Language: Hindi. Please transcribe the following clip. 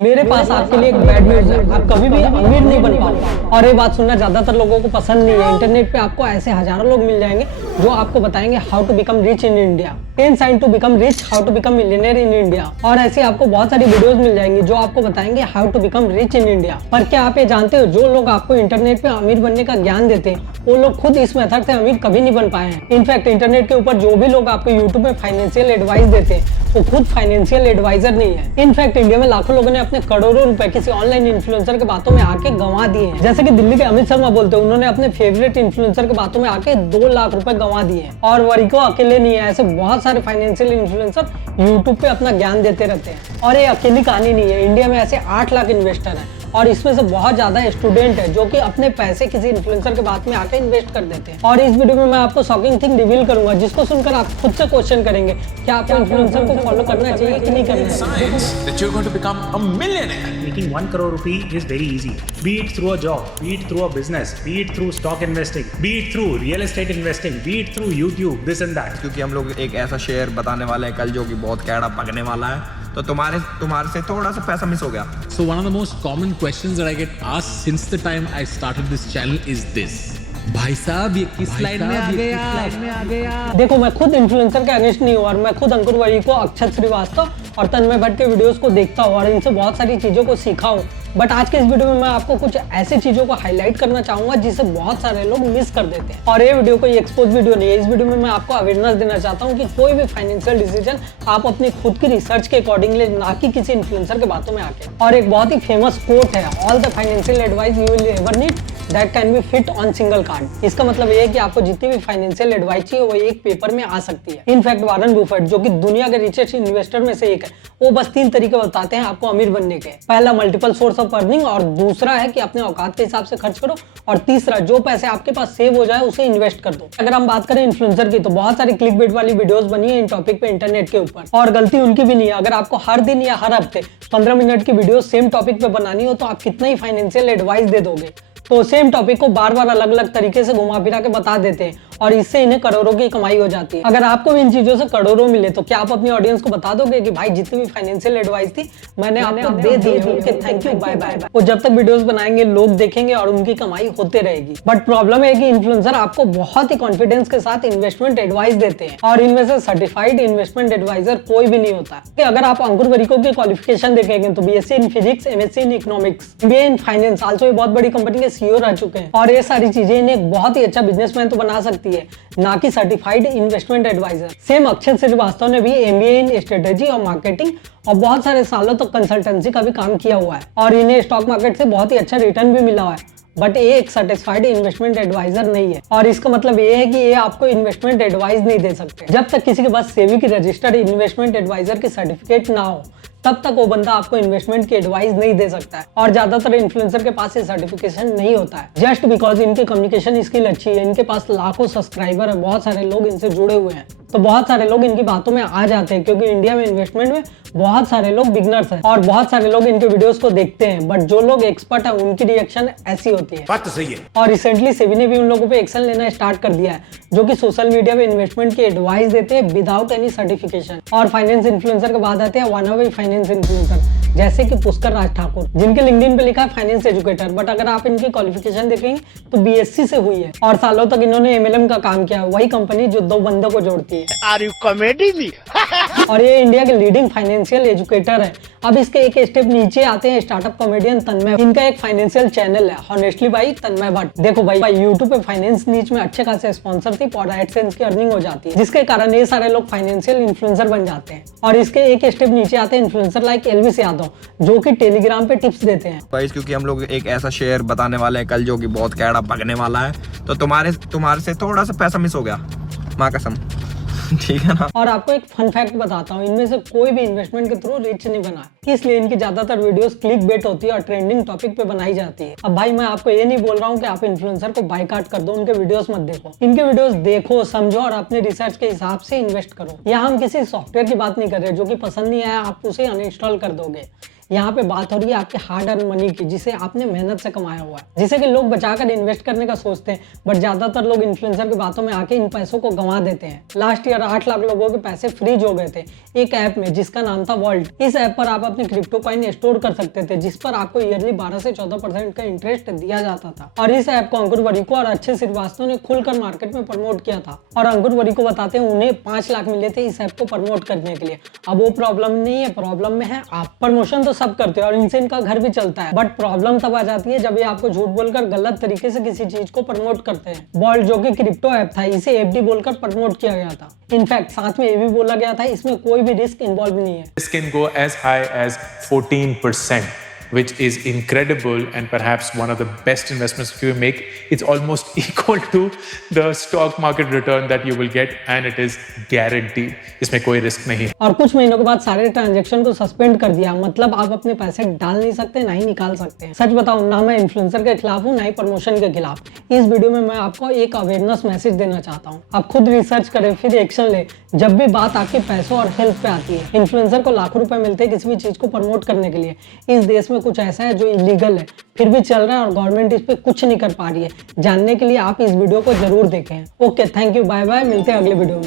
मेरे पास आपके लिए एक बैड न्यूज है, आप कभी भी अमीर नहीं बन पाओगे। और ये बात सुनना ज्यादातर लोगों को पसंद नहीं है। इंटरनेट पे आपको ऐसे हजारों लोग मिल जाएंगे जो आपको बताएंगे how to become rich in India, 10 sign to become rich, how to become millionaire in India. और ऐसे आपको बहुत सारी वीडियोस मिल जाएंगी जो आपको बताएंगे how to become rich in India. पर क्या आप ये जानते हो, जो लोग आपको इंटरनेट पे अमीर बनने का ज्ञान देते हैं वो लोग खुद इस मेथड से अमीर कभी नहीं बन पाए हैं। इनफैक्ट इंटरनेट के ऊपर जो भी लोग आपको यूट्यूब में फाइनेंशियल एडवाइस देते हैं वो खुद फाइनेंशियल एडवाइजर नहीं है। इनफैक्ट इंडिया में लाखों लोगों ने अपने करोड़ों रुपए किसी ऑनलाइन इन्फ्लुएंसर के बातों में आके गंवा दिए हैं। जैसे कि दिल्ली के अमित शर्मा बोलते हैं, उन्होंने अपने फेवरेट इन्फ्लुएंसर के बातों में आके 2 लाख रुपए गंवा दिए हैं। और वरिको अकेले नहीं है, ऐसे बहुत सारे फाइनेंशियल इन्फ्लुएंसर यूट्यूब पे अपना ज्ञान देते रहते हैं। और ये अकेली कहानी नहीं है, इंडिया में ऐसे 8 लाख इन्वेस्टर हैं और इसमें से बहुत ज्यादा स्टूडेंट है जो कि अपने पैसे किसी इन्फ्लुएंसर के बात में आकर इन्वेस्ट कर देते हैं। और इस वीडियो में मैं आपको शॉकिंग थिंग रिवील करूंगा जिसको सुनकर आप खुद से क्वेश्चन करेंगे क्या आपको इन्फ्लुएंसर को फॉलो करना चाहिए कि नहीं करना चाहिए। Making 1 crore rupee is very easy. Be it through a job, be it through a business, be it through stock investing, be it through real estate investing, be it through YouTube, this and that. क्योंकि हम लोग एक ऐसा शेयर बताने वाले हैं कल जो कि बहुत कैड़ा पकने वाला है, तो तुम्हारे से थोड़ा सा पैसा मिस हो गया। So one of the most common questions that I get asked since the time I started this channel is this. भाई साहब ये किस स्लाइड में आ गया? देखो, मैं खुद इन्फ्लुएंसर के अगेंस्ट नहीं हूँ और मैं खुद अंकुर वरिको, अक्षत श्रीवास्तव और तन्मय भट्ट के वीडियोस को देखता हूँ और इनसे बहुत सारी चीजों को सीखा हूँ। बट आज के इस वीडियो में मैं आपको कुछ ऐसी चीजों को हाईलाइट करना चाहूंगा जिसे बहुत सारे लोग मिस कर देते हैं। और ये वीडियो कोई एक्सपोज वीडियो नहीं है, इस वीडियो में मैं आपको अवेयरनेस देना चाहता हूँ कि कोई भी फाइनेंशियल डिसीजन आप अपनी खुद की रिसर्च के अकॉर्डिंग ले, ना कि किसी इन्फ्लुएंसर के बातों में आके। और एक बहुत ही फेमस कोट है, all the financial advice you will ever need that can be fit on single card. इसका मतलब ये है कि आपको जितनी भी फाइनेंशियल एडवाइस चाहिए वो एक पेपर में आ सकती है। इनफैक्ट वारन बुफेट जो कि दुनिया के रिचेस्ट इन्वेस्टर में से एक है, वो बस 3 तरीके बताते हैं आपको अमीर बनने के। पहला, मल्टीपल सोर्स ऑफ अर्निंग, और दूसरा है कि अपने औकात के हिसाब से खर्च करो, और तीसरा, जो पैसे आपके पास सेव हो जाए उसे इन्वेस्ट कर दो। अगर हम बात करें इन्फ्लुएंसर की तो बहुत सारी क्लिक बेट वाली वीडियोस बनी है इन टॉपिक पे इंटरनेट के ऊपर, और गलती उनकी भी नहीं है। अगर आपको हर दिन या हर हफ्ते 15 मिनट की वीडियो सेम टॉपिक पे बनानी हो तो आप कितना ही फाइनेंशियल एडवाइस दे दोगे, तो सेम टॉपिक को बार बार अलग अलग तरीके से घुमा फिरा के बता देते हैं और इससे इन्हें करोड़ों की कमाई हो जाती है। अगर आपको भी इन चीजों से करोड़ों मिले तो क्या आप अपनी ऑडियंस को बता दोगे कि भाई जितनी भी फाइनेंशियल एडवाइस थी मैंने आपको दे दी है, उनके थैंक यू, बाय बाय। वो जब तक वीडियोस बनाएंगे लोग देखेंगे और उनकी कमाई होते रहेगी। बट प्रॉब्लम है कि इन्फ्लुएंसर आपको बहुत ही कॉन्फिडेंस के साथ इन्वेस्टमेंट एडवाइस देते हैं और इनमें से सर्टिफाइड इन्वेस्टमेंट एडवाइजर कोई भी नहीं होता है। अगर आप अंकुर वरिको की क्वालिफिकेशन देखेंगे तो BSc in physics, MSc in economics, MBA in finance, also ये बहुत बड़ी कंपनी के सीईओ रह चुके हैं। और ये सारी चीजें इन्हें एक बहुत ही अच्छा बिजनेसमैन तो बना सकती है, ना कि सर्टिफाइड इन्वेस्टमेंट एडवाइजर। सेम अक्षत श्रीवास्तव ने भी एमबीए इन स्ट्रेटेजी और मार्केटिंग और बहुत सारे सालों तक कंसल्टेंसी का भी काम किया हुआ है और इन्हें स्टॉक मार्केट से बहुत ही अच्छा रिटर्न भी मिला हुआ है। बट ये एक सर्टिफाइड इन्वेस्टमेंट एडवाइजर नहीं है और इसका मतलब ये है कि ये आपको इन्वेस्टमेंट एडवाइस नहीं दे सकते। जब तक किसी के पास सेबी की रजिस्टर्ड इन्वेस्टमेंट एडवाइजर की सर्टिफिकेट ना हो तब तक वो बंदा आपको इन्वेस्टमेंट की एडवाइस नहीं दे सकता है। और ज्यादातर इन्फ्लुएंसर के पास ये सर्टिफिकेशन नहीं होता है, जस्ट बिकॉज इनकी कम्युनिकेशन स्किल अच्छी है, इनके पास लाखों सब्सक्राइबर है, बहुत सारे लोग इनसे जुड़े हुए हैं, तो बहुत सारे लोग इनकी बातों में आ जाते हैं। क्योंकि इंडिया में इन्वेस्टमेंट में बहुत सारे लोग बिगनर्स हैं और बहुत सारे लोग इनके वीडियोस को देखते हैं, बट जो लोग एक्सपर्ट है उनकी रिएक्शन ऐसी होती है। बात तो सही है। और रिसेंटली सेबी ने भी उन लोगों पे एक्शन लेना स्टार्ट कर दिया है जो कि सोशल मीडिया पे इन्वेस्टमेंट की एडवाइस देते हैं विदाउट एनी सर्टिफिकेशन। और फाइनेंस इन्फ्लुएंसर के बाद आते हैं वन ऑफ फाइनेंस इन्फ्लुएंसर जैसे कि पुष्कर राज ठाकुर, जिनके लिंक्डइन पे लिखा है फाइनेंस एजुकेटर, बट अगर आप इनकी क्वालिफिकेशन देखेंगे तो बीएससी से हुई है और सालों तक इन्होंने एमएलएम का काम किया, वही कंपनी जो 2 बंदों को जोड़ती है। Are you comedy me? और ये इंडिया के लीडिंग फाइनेंशियल एजुकेटर है। अब इसके एक स्टेप नीचे आते हैं स्टार्टअप कॉमेडियन तन्मय। इनका एक फाइनेंशियल चैनल है हॉनेस्टली बाई तन्मय भट्ट। देखो भाई यूट्यूब पे फाइनेंस नीच में अच्छे खासे स्पॉन्सरशिप और एडसेंस की अर्निंग हो जाती है, जिसके कारण ये सारे लोग फाइनेंशियल इन्फ्लुएंसर बन जाते हैं। और इसके एक स्टेप नीचे आते हैं इन्फ्लुएंसर लाइक एलविस यादव जो कि टेलीग्राम पे टिप्स देते हैं। क्योंकि हम लोग एक ऐसा शेयर बताने वाले हैं कल जो कि बहुत कैड़ा पकने वाला है, तो तुम्हारे से थोड़ा सा पैसा मिस हो गया, माँ कसम, ठीक है ना। और आपको एक फन फैक्ट बताता हूँ, इनमें से कोई भी इन्वेस्टमेंट के थ्रू रिच नहीं बना है, इसलिए इनकी ज्यादातर वीडियोस क्लिक बेट होती है और ट्रेंडिंग टॉपिक पे बनाई जाती है। अब भाई मैं आपको ये नहीं बोल रहा हूँ कि आप इन्फ्लुएंसर को बायकॉट कर दो, उनके वीडियोस मत देखो, इनके वीडियोस देखो, समझो और अपने रिसर्च के हिसाब से इन्वेस्ट करो। यहाँ हम किसी सॉफ्टवेयर की बात नहीं कर रहे, जो कि पसंद नहीं आया आप उसे अनइंस्टॉल कर दोगे। यहाँ पे बात हो रही है आपके हार्ड अर्न मनी की, जिसे आपने मेहनत से कमाया हुआ है, जिसे कि लोग बचाकर इन्वेस्ट करने का सोचते हैं, बट ज्यादातर लोग इन्फ्लुएंसर की बातों में आके इन पैसों को गंवा देते हैं। लास्ट ईयर 8 लाख लोगों के पैसे फ्रीज हो गए थे एक ऐप में जिसका नाम था वॉल्ट। इस ऐप पर आप अपने क्रिप्टो कॉइन स्टोर कर सकते थे, जिस पर आपको ईयरली 12 से 14% का इंटरेस्ट दिया जाता था। और इस ऐप को अंकुर वरीको और अच्छे श्रीवास्तव ने खुलकर मार्केट में प्रमोट किया था। और अंकुर वरीको बताते हैं उन्हें 5 लाख मिले थे इस ऐप को प्रमोट करने के लिए। अब वो प्रॉब्लम नहीं है, प्रॉब्लम में है आप। प्रमोशन तो सब करते हैं और इनसे इनका घर भी चलता है, बट प्रॉब्लम तब आ जाती है जब ये आपको झूठ बोलकर गलत तरीके से किसी चीज को प्रमोट करते हैं। वॉल्ट जो कि क्रिप्टो ऐप था, इसे एफडी बोलकर प्रमोट किया गया था। इनफैक्ट साथ में ये भी बोला गया था इसमें कोई भी रिस्क इन्वॉल्व नहीं है। This can go as high as 14%, which is incredible and perhaps one of the best investments if you make. It's almost equal to the stock market return that you will get, and it is guaranteed. इसमें कोई रिस्क नहीं है। और कुछ महीनों के बाद सारे ट्रांजैक्शन को सस्पेंड कर दिया, मतलब आप अपने पैसे डाल नहीं सकते, ना ही निकाल सकते हैं। सच बताऊं ना, मैं इन्फ्लुएंसर के खिलाफ हूँ, ना ही प्रमोशन के खिलाफ। इस वीडियो में मैं आपको एक अवेयरनेस मैसेज देना चाहता हूँ। आप खुद रिसर्च करें, फिर एक्शन ले जब भी बात आपके पैसों और हेल्थ पे आती है। इन्फ्लुएंसर को लाखों रुपए मिलते हैं किसी भी चीज को प्रमोट करने के लिए। इस देश में कुछ ऐसा है जो इलीगल है, फिर भी चल रहा है और गवर्नमेंट इस पे कुछ नहीं कर पा रही है। जानने के लिए आप इस वीडियो को जरूर देखें। Okay, thank you, bye bye, मिलते हैं अगले वीडियो में।